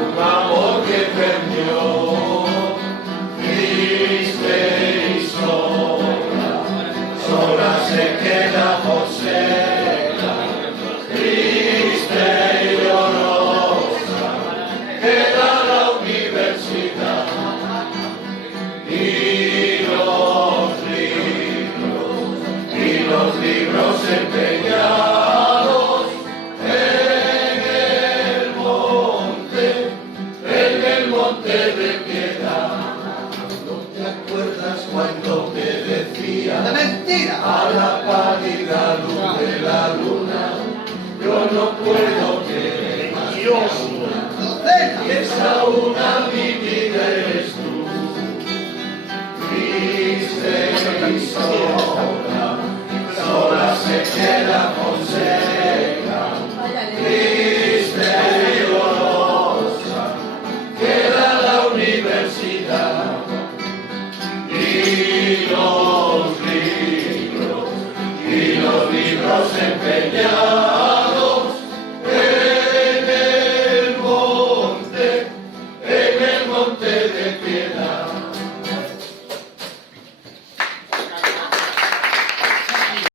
un amor que perdió, triste y sola, sola se queda Joseca, triste y llorosa, queda la universidad y los libros empeñados en el monte de piedad. ¿No te acuerdas cuando me decía ¡De mentira! a la pálida luz de la luna, yo no puedo querer más que a una, y esa una mi vida eres tú, triste y sola, sola se queda Joseca, triste y dolorosa, queda la universidad. Y